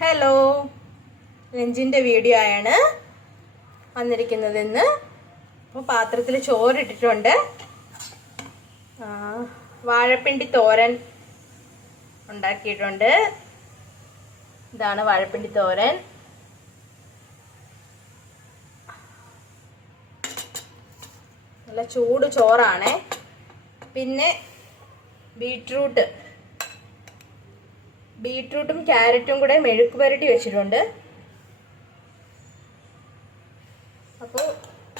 Hello ലഞ്ചിന്റെ video ആണ് വന്നിരിക്കുന്നത് ഇന്ന്. അപ്പോൾ പാത്രത്തിൽ ചോറിട്ടിട്ടുണ്ട്. വാഴപ്പിണ്ടി തോരൻ ഉണ്ടാക്കിയിട്ടുണ്ട്. ഇതാണ് വാഴപ്പിണ്ടി തോരൻ. നല്ല ചൂട് ചോറാണേ. പിന്നെ ബീട്രൂട്ട്. ബീട്രൂട്ടും ക്യാരറ്റും കൂടെ മെഴുക്ക് പുരട്ടി വെച്ചിട്ടുണ്ട്. അപ്പോൾ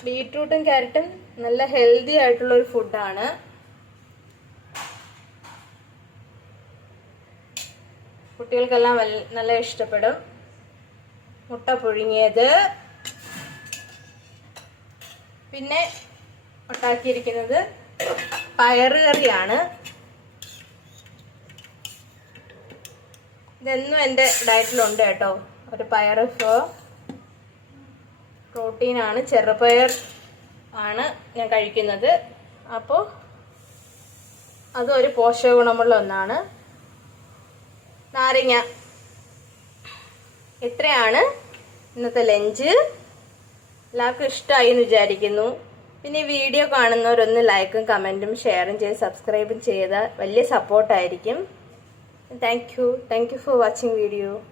ബീട്രൂട്ടും ക്യാരറ്റും നല്ല ഹെൽത്തി ആയിട്ടുള്ള ഒരു ഫുഡാണ്. കുട്ടികൾക്കെല്ലാം നല്ല ഇഷ്ടപ്പെടും. മുട്ട പുഴുങ്ങിയത്. പിന്നെ ഉണ്ടാക്കിയിരിക്കുന്നത് പയറ് കറിയാണ്. ഇതെന്നും എന്റെ ഡയറ്റിലുണ്ട് കേട്ടോ. ഒരു പയർ ഫോ പ്രോട്ടീനാണ് ചെറുപയർ ആണ് ഞാൻ കഴിക്കുന്നത്. അപ്പോൾ ഒരു പോഷക ഗുണമുള്ള ഒന്നാണ്. നാരങ്ങ. എത്രയാണ് ഇന്നത്തെ ലഞ്ച്. എല്ലാവർക്കും ഇഷ്ടമായി എന്ന് വിചാരിക്കുന്നു. പിന്നെ വീഡിയോ കാണുന്നവരൊന്ന് ലൈക്കും കമന്റും ഷെയറും ചെയ്ത് സബ്സ്ക്രൈബും ചെയ്താൽ വലിയ സപ്പോർട്ടായിരിക്കും Thank you. Thank you for watching video.